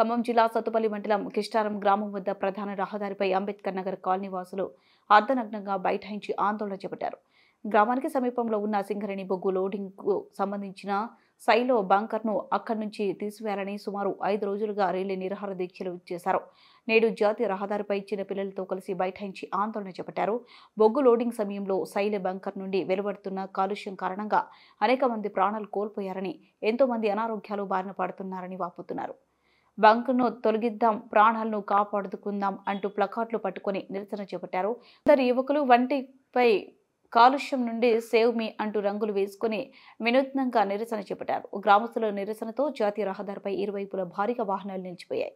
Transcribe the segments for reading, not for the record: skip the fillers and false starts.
ఖమ్మం జిల్లా సత్తుపల్లి మండలం కిష్టారం గ్రామం వద్ద ప్రధాన రహదారిపై అంబేద్కర్ నగర్ కాలనీ వాసులు అర్ధనగ్నంగా బైఠాయించి ఆందోళన చేపట్టారు. గ్రామానికి సమీపంలో ఉన్న సింగరేణి బొగ్గు లోడింగ్కు సంబంధించిన సైలో బంకర్ను అక్కడి నుంచి తీసివేయాలని సుమారు 5 రోజులుగా రైలు నిరాహార దీక్షలు చేశారు. నేడు జాతీయ రహదారిపై చిన్నపిల్లలతో కలిసి బైఠాయించి ఆందోళన చేపట్టారు. బొగ్గు లోడింగ్ సమయంలో సైలు బంకర్ నుండి వెలువడుతున్న కాలుష్యం కారణంగా అనేక మంది ప్రాణాలు కోల్పోయారని, ఎంతో మంది అనారోగ్యాలు బారిన పడుతున్నారని వాపోతున్నారు. బంక్ను తొలగిద్దాం, ప్రాణాలను కాపాడుకుందాం అంటూ ప్లకార్డులు పట్టుకుని నిరసన చేపట్టారు. ఇద్దరు యువకులు వంటిపై కాలుష్యం నుండి సేవ్ మీ అంటూ రంగులు వేసుకుని వినూత్నంగా నిరసన చేపట్టారు. గ్రామస్తుల నిరసనతో జాతీయ రహదారిపై ఇరువైపులా భారీగా వాహనాలు నిలిచిపోయాయి.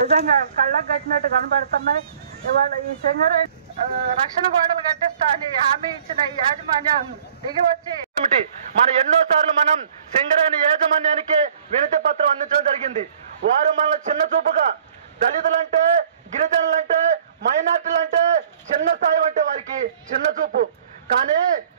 నిజంగా కళ్ళకు కట్టినట్టు కనబడుతున్నాయి. ఇవాళ ఈ సింగరేణి రక్షణ గోడలు కట్టిస్తా అని హామీ ఇచ్చిన ఈ యాజమాన్యం దిగి వచ్చి మన ఎన్నోసార్లు మనం సింగరేణి యాజమాన్యానికి వినతి పత్రం అందించడం జరిగింది. వారు మనల్ని చిన్న చూపుగా, దళితులంటే, గిరిజనులంటే, మైనార్టీలంటే చిన్న స్థాయి అంటే వారికి చిన్న చూపు. కానీ